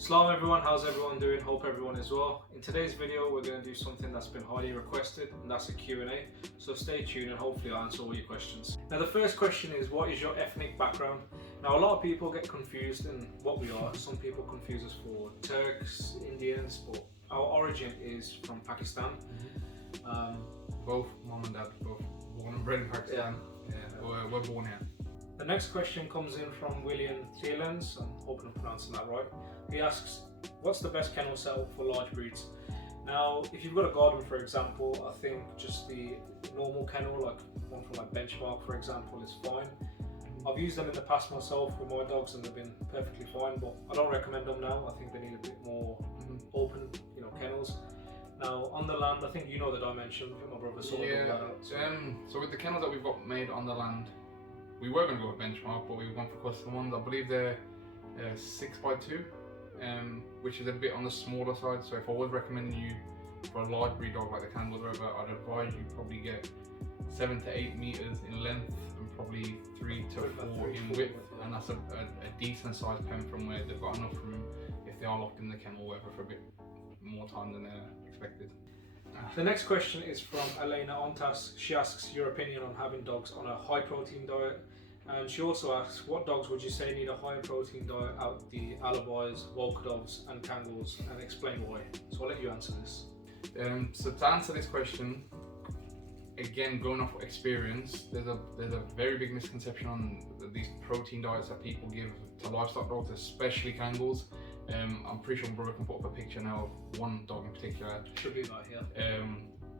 Salam everyone, how's everyone doing? Hope everyone is well. In today's video we're going to do something that's been highly requested, and that's a Q&A. So stay tuned and hopefully I'll answer all your questions. Now the first question is, what is your ethnic background? Now a lot of people get confused in what we are. Some people confuse us for Turks, Indians, but our origin is from Pakistan. Both mom and dad, both born and bred in Pakistan. Yeah, we're born here. The next question comes in from William Thielens, I'm hoping I'm pronouncing that right. He asks, what's the best kennel setup for large breeds? Now, if you've got a garden, for example, I think just the normal kennel, like one from like Benchmark, for example, is fine. I've used them in the past myself with my dogs and they've been perfectly fine, but I don't recommend them now. I think they need a bit more open, kennels. Now, on the land, I think you know the dimension. My brother saw that out. So with the kennels that we've got made on the land, we were going to go with Benchmark, but we've gone for custom ones. I believe they're 6x2, which is a bit on the smaller side. So if I was recommending you for a large breed dog like the Kangal or whatever, I'd advise you probably get 7 to 8 meters in length and probably 3 to 4 in width, and that's a decent sized pen from where they've got enough room if they are locked in the kennel or whatever for a bit more time than expected. The next question is from Elena Ontas. She asks your opinion on having dogs on a high protein diet, and she also asks what dogs would you say need a high protein diet out the Alabais, Volkodavs and Kangals, and explain why. So I'll let you answer this. So to answer this question, again going off experience, there's a very big misconception on these protein diets that people give to livestock dogs, especially Kangals. I'm pretty sure brother can put up a picture now of one dog in particular. Should be right here.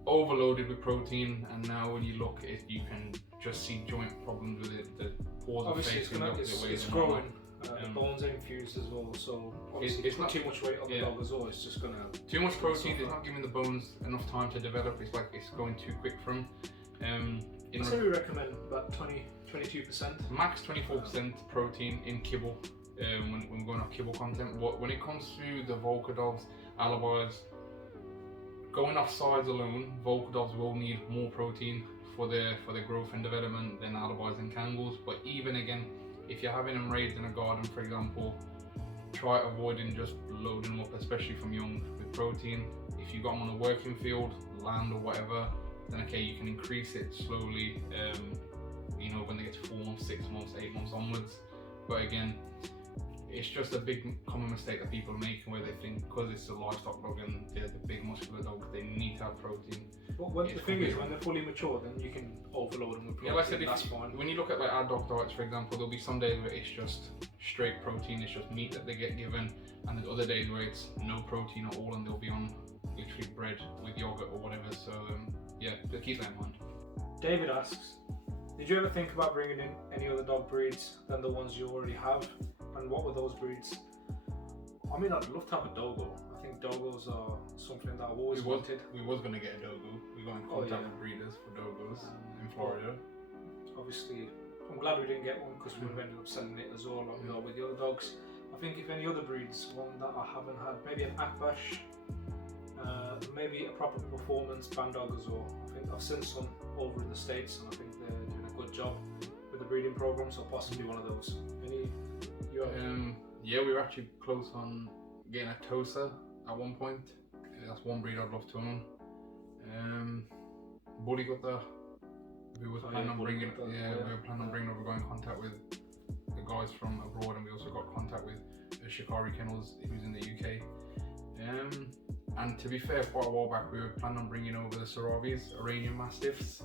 Overloaded with protein, and now when you look, you can just see joint problems with it. The paws are facing the opposite way. It's growing. The bones are infused as well, so obviously it's not too much weight on the dog as well. It's just gonna too much protein. It's not giving the bones enough time to develop. It's like it's going too quick for them. I say we recommend about 22%. Max 24% protein in kibble. When we're going off kibble content, when it comes to the Volkodavs, Alabais, going off size alone, Volkodavs will need more protein for their growth and development than Alabais and Kangals. But even again, if you're having them raised in a garden, for example, try avoiding just loading them up, especially from young, with protein. If you got them on a working field, land or whatever, then okay, you can increase it slowly. When they get to 4 months, 6 months, 8 months onwards. But again, it's just a big common mistake that people make where they think because it's a livestock dog and they're the big muscular dog, they need to have protein. But the thing is, when they're fully mature, then you can overload them with protein. Yeah, like I said, that's fine. When you look at like our dog diets, for example, there'll be some days where it's just straight protein, it's just meat that they get given, and there's other days where it's no protein at all and they'll be on literally bread with yogurt or whatever. So yeah, just keep that in mind. David asks, did you ever think about bringing in any other dog breeds than the ones you already have? And what were those breeds? I mean, I'd love to have a dogo. I think dogos are something that I've always wanted. We was going to get a dogo. We got in contact with breeders for dogos in Florida. Obviously, I'm glad we didn't get one because we would have ended up selling it as well, like we are with the other dogs. I think if any other breeds, one that I haven't had, maybe an Akbash, maybe a proper performance bandog as well. I think I've seen some over in the States and I think they're doing a good job with the breeding program, so possibly one of those. Yeah, we were actually close on getting a Tosa at one point. That's one breed I'd love to own. Volkodav, we were planning on bringing. We were planning on bringing over, going in contact with the guys from abroad, and we also got contact with Shikari Kennels, who's in the UK. And to be fair, quite a while back, we were planning on bringing over the Saravis, Iranian Mastiffs,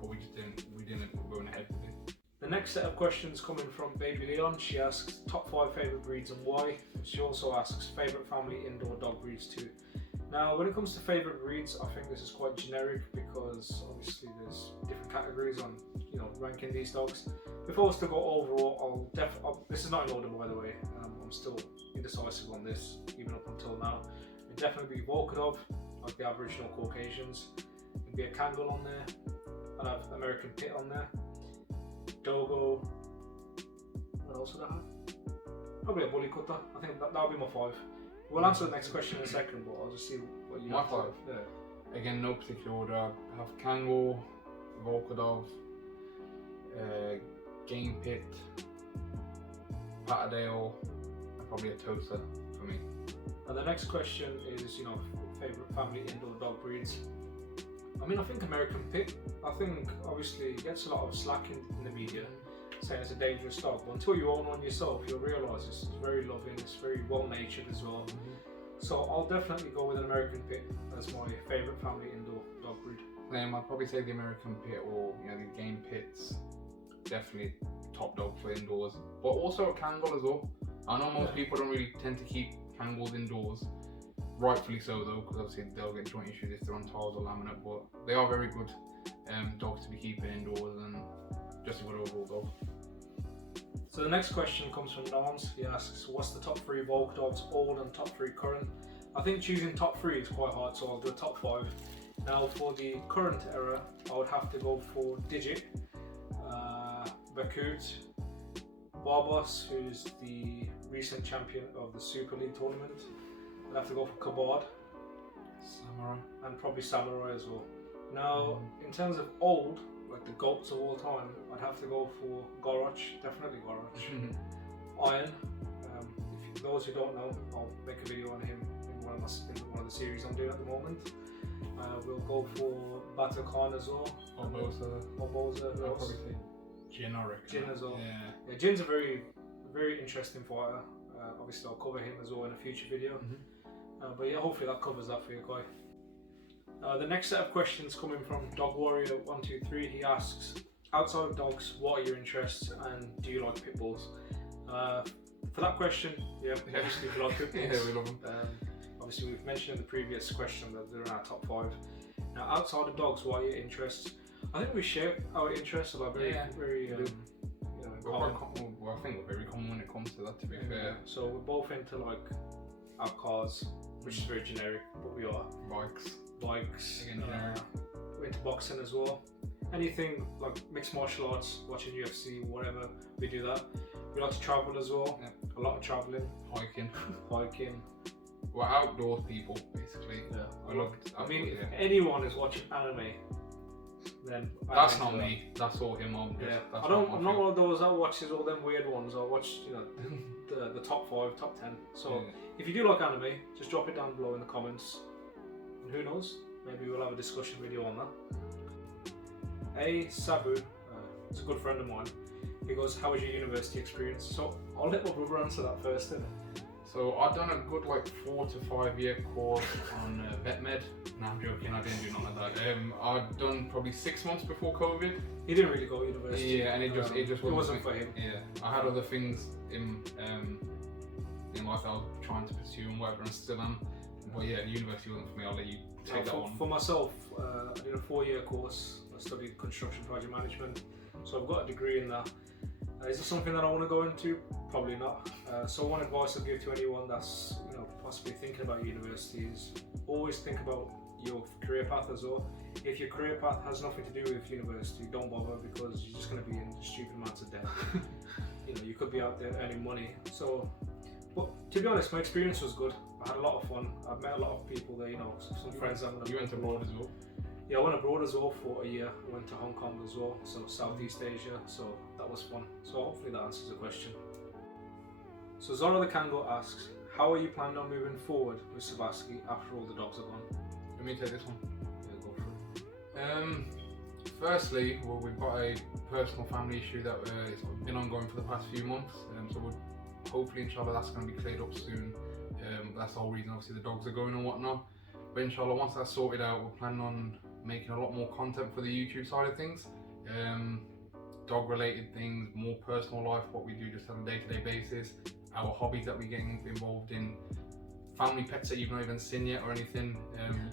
but we just didn't. We're going ahead with it. The next set of questions coming from Baby Leon. She asks top 5 favourite breeds and why. She also asks favourite family indoor dog breeds too. Now when it comes to favourite breeds, I think this is quite generic because obviously there's different categories on ranking these dogs. If I was to go overall, this is not in order by the way, I'm still indecisive on this even up until now. It'd definitely be Volkodav, like the Aboriginal Caucasians. It'd be a Kangal on there, I'd have American Pit on there. Dogo, what else would I have? Probably a bully cutter. I think that would be my 5. We'll answer the next question in a second, but I'll just see what you have. My 5? Yeah. Again, no particular order. I have Kangal, Volkodav, Game Pit, Patterdale, and probably a Tosa for me. And the next question is, favorite family indoor dog breeds. I mean, I think American Pit. I think obviously it gets a lot of slack in the media, saying it's a dangerous dog. But until you own one yourself, you'll realise it's very loving. It's very well natured as well. So I'll definitely go with an American Pit as my favourite family indoor dog breed. I'd probably say the American Pit or the game pits. Definitely top dog for indoors, but also a Kangal as well. I know most people don't really tend to keep Kangals indoors, rightfully so though, because obviously they'll get joint issues if they're on tiles or laminate, but they are very good dogs to be keeping indoors and just a good overall dog. So the next question comes from Nance. He asks, what's the top 3 Volkodavs old and top 3 current? I think choosing top 3 is quite hard, so I'll do a top 5. Now for the current era, I would have to go for Digit, Bakut, Barbos, who's the recent champion of the Super League tournament. I'd have to go for Kabad, Samurai, and probably Samurai as well. Now, in terms of old, like the GOATs of all time, I'd have to go for Goroch, definitely Goroch. Iron, if those who don't know, I'll make a video on him in one of the series I'm doing at the moment. We'll go for Bata Khan as well. Barbosa. I'll probably say Jin, I reckon. Jin as well. Yeah, Jin's a very, very interesting fighter. Obviously, I'll cover him as well in a future video. But yeah, hopefully that covers that for you, Kai. The next set of questions coming from Dog Warrior 123. He asks, outside of dogs, what are your interests and do you like pit bulls? For that question, obviously we like pit bulls. Yeah, we love them. Obviously, we've mentioned in the previous question that they're in our top 5. Now, outside of dogs, what are your interests? I think we share our interests a lot, very Well, I think we're very common when it comes to that, to be fair. So we're both into like our cars, which is very generic, but we are. Bikes. Again, generic. We're into boxing as well. Anything like mixed martial arts, watching UFC, whatever, we do that. We like to travel as well. A lot of traveling. Hiking. We're outdoors people, basically. I mean, if anyone is watching anime, then that's not me. That's all him. I'm not one of those that watches all them weird ones. I watch, the top 5, top 10. So if you do like anime, just drop it down below in the comments. And who knows? Maybe we'll have a discussion video on that. Sabu, it's a good friend of mine. He goes, "How was your university experience?" So I'll let my brother answer that first. So I've done a good 4 to 5 year course on vet med. No, I'm joking, I didn't do none of that. I'd done probably 6 months before COVID. He didn't really go to university. Yeah, and it wasn't for him. Yeah, I had other things in life that I was trying to pursue and whatever, and still am. But yeah, university wasn't for me. I'll let you take that one. For myself, I did a 4-year course. I studied construction project management, so I've got a degree in that. Is it something that I want to go into? Probably not. So one advice I'll give to anyone that's possibly thinking about university is always think about your career path as well. If your career path has nothing to do with university, don't bother, because you're just going to be in stupid amounts of debt. You could be out there earning money. So, but to be honest, my experience was good. I had a lot of fun. I've met a lot of people there. Some friends. You went abroad as well? Yeah, I went abroad as well for a year. I went to Hong Kong as well, so Southeast Asia, so that was fun. So hopefully that answers the question. So Zora the Kangal asks, how are you planning on moving forward with Savaski after all the dogs are gone? Let me take this one. Yeah, go for it. Firstly, we've got a personal family issue that has been ongoing for the past few months, so hopefully inshallah that's going to be cleared up soon. That's the whole reason obviously the dogs are going and whatnot. But inshallah, once that's sorted out, we're planning on making a lot more content for the YouTube side of things. Dog related things, more personal life, what we do just on a day-to-day basis, our hobbies that we're getting involved in, family pets that you've not even seen yet or anything,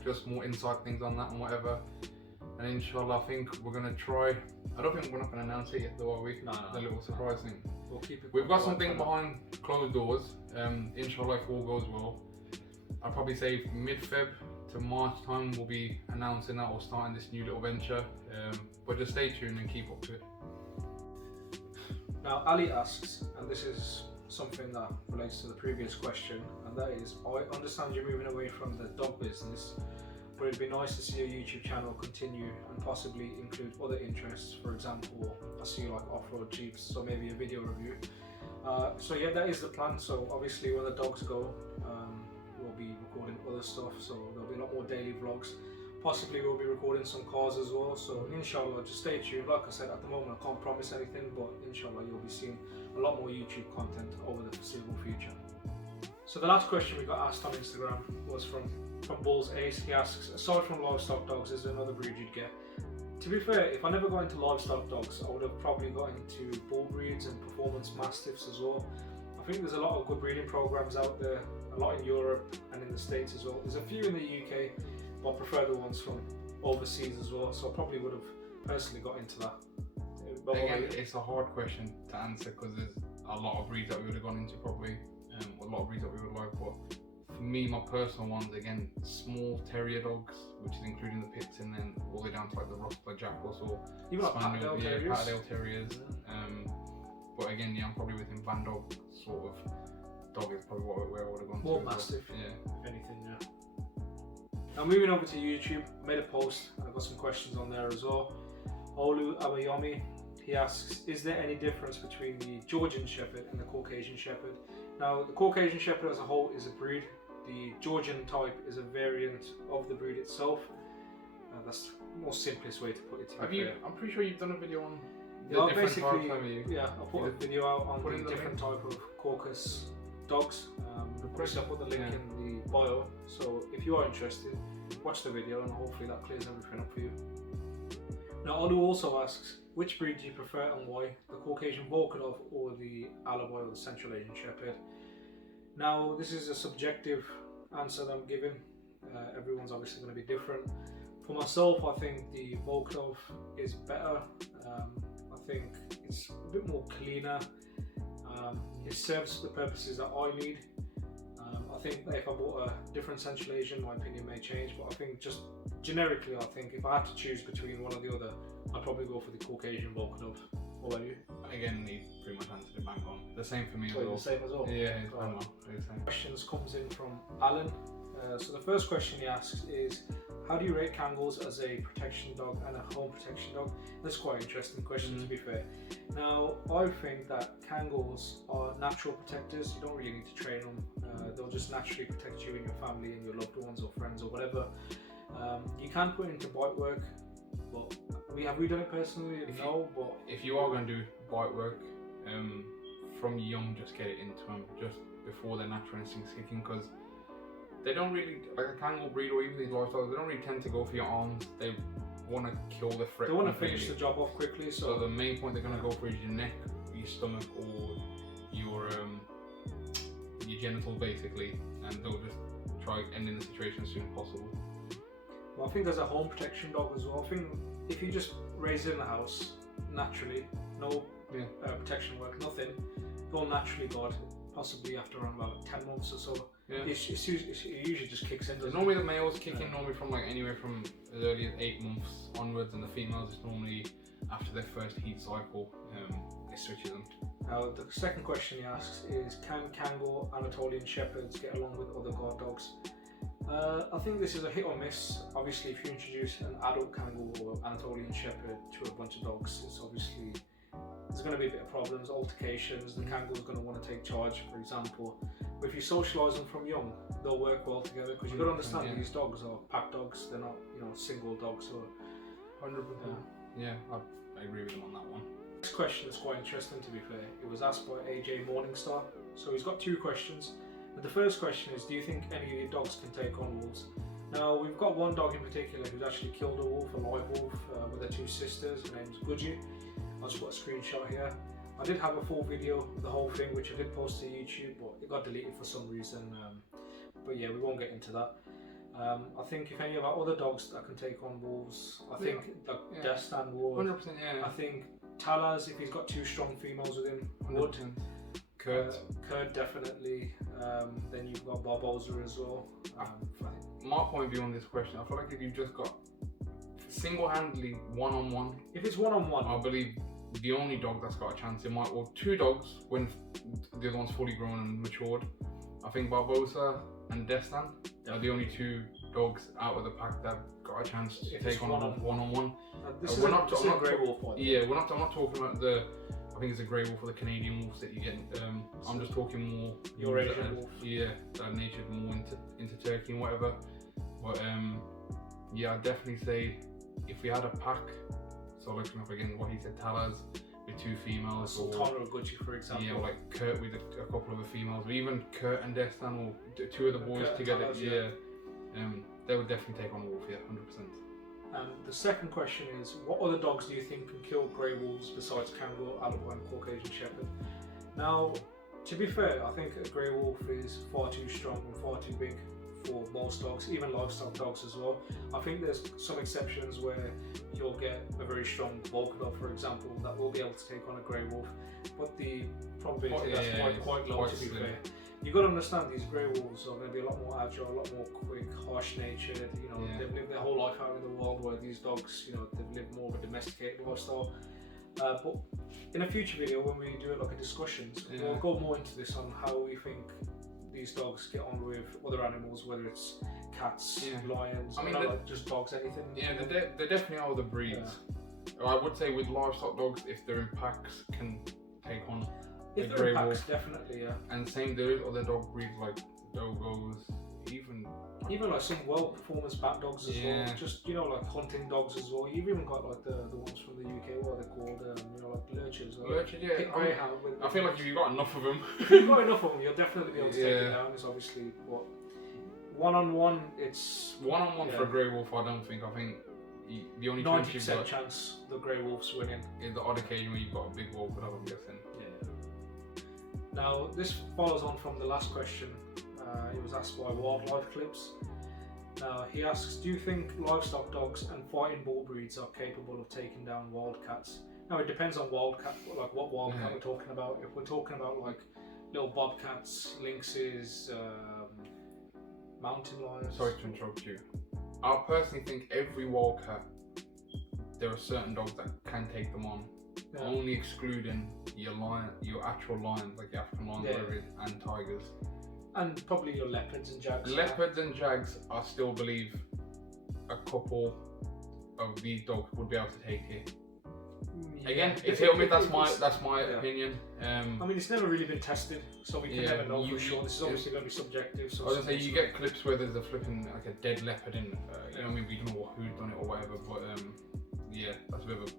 just more inside things on that and whatever. And inshallah, I think we're going to try, I don't think we're not going to announce it yet though, are we? No. The little surprise thing. We'll keep it. We've got something behind closed doors, inshallah if all goes well. I'd probably say mid-Feb to March time we'll be announcing that or starting this new little venture, but just stay tuned and keep up to it. Now Ali asks, and this is something that relates to the previous question, and that is, I understand you're moving away from the dog business, but it'd be nice to see your YouTube channel continue and possibly include other interests. For example, I see you like off-road jeeps, so maybe a video review. So yeah, that is the plan. So obviously when the dogs go, we'll be recording other stuff, so there'll be a lot more daily vlogs. Possibly we'll be recording some cars as well, so inshallah just stay tuned. Like I said, at the moment I can't promise anything, but inshallah you'll be seeing a lot more YouTube content over the foreseeable future. So the last question we got asked on Instagram was from Bulls Ace. He asks, aside from livestock dogs, is there another breed you'd get? To be fair, if I never got into livestock dogs, I would have probably got into bull breeds and performance mastiffs as well. I think there's a lot of good breeding programs out there, a lot in Europe and in the States as well. There's a few in the UK, but I prefer the ones from overseas as well, so I probably would have personally got into that. But again, it's a hard question to answer because there's a lot of breeds that we would have gone into probably, a lot of breeds that we would like, but for me, my personal ones, again, small terrier dogs, which is including the pits, and then all the way down to like the Roscoe Jackals or even like Patterdale Terriers. Patterdale Terriers. But again, yeah, I'm probably within Van Dog sort of dog is probably where I would have gone more to. mastiff, yeah. If anything, yeah. Now moving over to YouTube, I made a post and I've got some questions on there as well. Olu Abayomi, he asks, is there any difference between the Georgian Shepherd and the Caucasian Shepherd? Now, the Caucasian Shepherd as a whole is a breed. The Georgian type is a variant of the breed itself. That's the most simplest way to put it. I'm pretty sure you've done a video on the no, different basically, types, have you? Yeah, I'll put a video out on the different link. type of Caucas dogs. I'll put the link in the bio. So if you are interested, watch the video and hopefully that clears everything up for you. Now, Olu also asks, which breed do you prefer and why? The Caucasian Volkodav or the Alabai or the Central Asian Shepherd? Now, this is a subjective answer that I'm giving. Everyone's obviously going to be different. For myself, I think the Volkodav is better. I think it's a bit more cleaner. It serves the purposes that I need. I think that if I bought a different Central Asian, my opinion may change, but I think just generically, I think if I had to choose between one or the other, I'd probably go for the Caucasian Volkodav. What about you? Again, he pretty much answered it bang on. The same for me as well. The same as well? Yeah, it's bang on. Questions comes in from Alan. So the first question he asks is, how do you rate Kangals as a protection dog and a home protection dog? That's quite an interesting question to be fair. Now, I think that Kangals are natural protectors. You don't really need to train them. They'll just naturally protect you and your family and your loved ones or friends or whatever. You can put it into bite work, but have we done it personally? No, but if you are going to do bite work, from young, just get it into them just before their natural instincts kick in, because they don't really, like a Kangal breed or even these livestock, they don't really tend to go for your arms. They want to kill the threat. They want to finish the job off quickly. So the main point they're going to go for is your neck, your stomach, or your genitals basically, and they'll just try ending the situation as soon as possible. Well, I think there's a home protection dog as well. I think if you just raise it in the house naturally, no protection work, nothing, they'll naturally guard. Possibly after around about 10 months or so. Yeah. It usually just kicks in. Normally the males kick in normally from like anywhere from as early as 8 months onwards, and the females is normally after their first heat cycle, it switches them. Now the second question he asks is, can Kangal Anatolian Shepherds get along with other guard dogs? I think this is a hit or miss. Obviously if you introduce an adult Kangal or Anatolian Shepherd to a bunch of dogs, it's obviously there's going to be a bit of problems, altercations. The Kangal's going to want to take charge, for example. But if you socialise them from young, they'll work well together, because you've got to understand that these dogs are pack dogs. They're not, single dogs. So 100%. Yeah, I agree with him on that one. Next question is quite interesting, to be fair. It was asked by AJ Morningstar. So he's got 2 questions. But the first question is, do you think any of your dogs can take on wolves? Now, we've got one dog in particular who's actually killed a wolf, a live wolf, with her 2 sisters. Her name's Guji. I'll just put a screenshot here. I did have a full video of the whole thing, which I did post to YouTube, but it got deleted for some reason. But yeah, we won't get into that. I think if any of our other dogs that can take on wolves, I think Destan would. 100%, yeah. I think Talaz, if he's got 2 strong females with him, would. Kurt definitely. Then you've got Barbosa as well. My point of view on this question, I feel like if you've just got single-handedly one-on-one. If it's one-on-one, I believe the only dog that's got a chance, or 2 dogs when the other one's fully grown and matured. I think Barbosa and Destan are the only 2 dogs out of the pack that got a chance to take on one-on-one. This is a great wolf fight. Yeah, I'm not talking about the I think it's a grey wolf or the Canadian wolves that you get. I'm just talking more. Your Asian wolf. Yeah, that are natured more into Turkey and whatever. But yeah, I'd definitely say if we had a pack, so looking up again what he said, Talas with 2 females, Sultana or Gucci, for example. Yeah, or like Kurt with a couple of the females, or even Kurt and Destan, or 2 of the boys Kurt together. Talas, They would definitely take on a wolf, 100%. And the second question is, what other dogs do you think can kill grey wolves besides Kangal, Alabai and Caucasian Shepherd? Now, to be fair, I think a grey wolf is far too strong and far too big for most dogs, even livestock dogs as well. I think there's some exceptions where you'll get a very strong Volkodavs, for example, that will be able to take on a grey wolf, but the probability that's quite low, to be fair. You've got to understand these grey wolves are going to be a lot more agile, a lot more quick, harsh-natured. You know, they've lived their whole life out in the world, where these dogs, you know, they've lived more of a domesticated lifestyle. But in a future video, when we do like a discussions, we'll go more into this on how we think these dogs get on with other animals, whether it's cats, lions, I mean, like just dogs, anything. Yeah, they definitely are the breeds. Yeah. I would say with livestock dogs, if they're in packs, can take on if the they're in grey packs, wolf. definitely, yeah. And same, there is other dog breeds like Dogos, even like some performance bat dogs as well. Just, you know, like hunting dogs as well. You've even got like the ones from the UK, what are they called? You know, like lurchers. Lurchers, yeah. Greyhound. I feel like if you've got enough of them. If you've got enough of them, you'll definitely be able to take it down. It's obviously what one-on-one. It's one-on-one for a grey wolf. I don't think. I think the only 90% chance the grey wolf's winning. Is the odd occasion where you've got a big wolf, but I'm guessing. Yeah. Now this follows on from the last question. It was asked by Wildlife Clips. Now he asks, do you think livestock dogs and fighting bull breeds are capable of taking down wildcats? Now it depends on wildcat, like what wildcat we're talking about. If we're talking about like little bobcats, lynxes, mountain lions. Sorry to interrupt you. I personally think every wildcat, there are certain dogs that can take them on. Only excluding your actual lions, like your African lions, whatever it is, and tigers. And probably your leopards and jags. Leopards and jags, I still believe a couple of these dogs would be able to take it. Again, it's hit or miss. That's my opinion. I mean, it's never really been tested, so we can never know for sure. This is obviously going to be subjective. So I was gonna say, you get clips where there's a flipping like a dead leopard in. You know, I mean, we don't know who's done it or whatever, but yeah, that's a bit of a.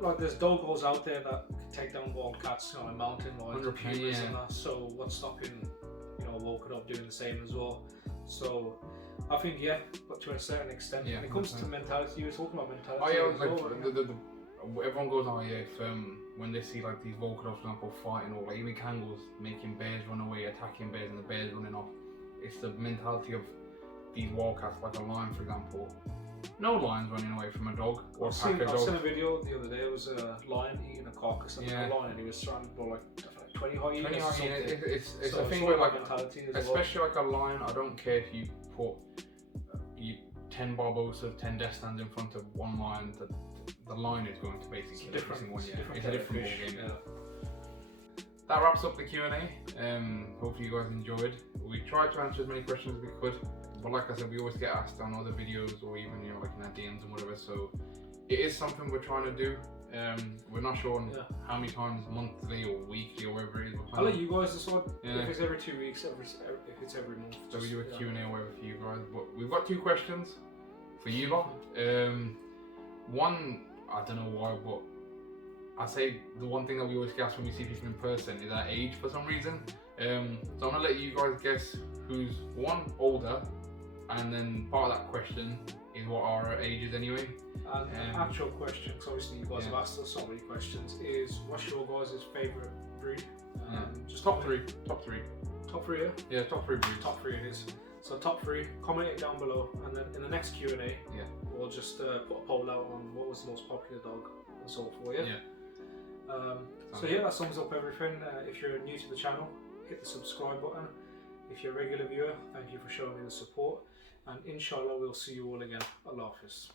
Like there's doggos out there that can take down wildcats, you know, mountain lions, pumas and that. So what's stopping, you know, Volkodavs doing the same as well? So I think but to a certain extent. When it comes to mentality, you were talking about mentality. Everyone goes, if when they see like these Volkodavs, for example, fighting, or like even Kangals making bears run away, attacking bears, and the bears running off. It's the mentality of these wildcats, like a lion, for example. No lion's running away from a dog or a pack of dogs. I've seen a video the other day. It was a lion eating a carcass of a lion, and he was surrounded by like 20 hyenas. It's a thing where like mentality, especially like a lion. I don't care if you put 10 Barbosas, 10 Destans in front of one lion. The lion is going to basically kill every single one. It's a different ball game. That wraps up the Q&A. Hopefully you guys enjoyed. We tried to answer as many questions as we could, but like I said, we always get asked on other videos or even like in our DMs and whatever. So it is something we're trying to do. We're not sure on how many times monthly or weekly or whatever it is. I'll let you guys decide if it's every 2 weeks, if it's every month. So we do a Q&A or whatever for you guys. But we've got 2 questions for you lot. One, I don't know why, but I say the one thing that we always guess when we see people in person is our age for some reason. So I'm gonna let you guys guess who's one older, and then part of that question is what our age is anyway. And the actual question, because obviously you guys have asked us so many questions, is what's your guys' favourite breed? Just top three. Top 3, Yeah, top 3 breeds. Top 3 it is. So top 3, comment it down below, and then in the next Q&A, we'll just put a poll out on what was the most popular dog and so for you. So that sums up everything. If you're new to the channel, hit the subscribe button. If you're a regular viewer, thank you for showing me the support, and inshallah we'll see you all again. Allah Hafiz.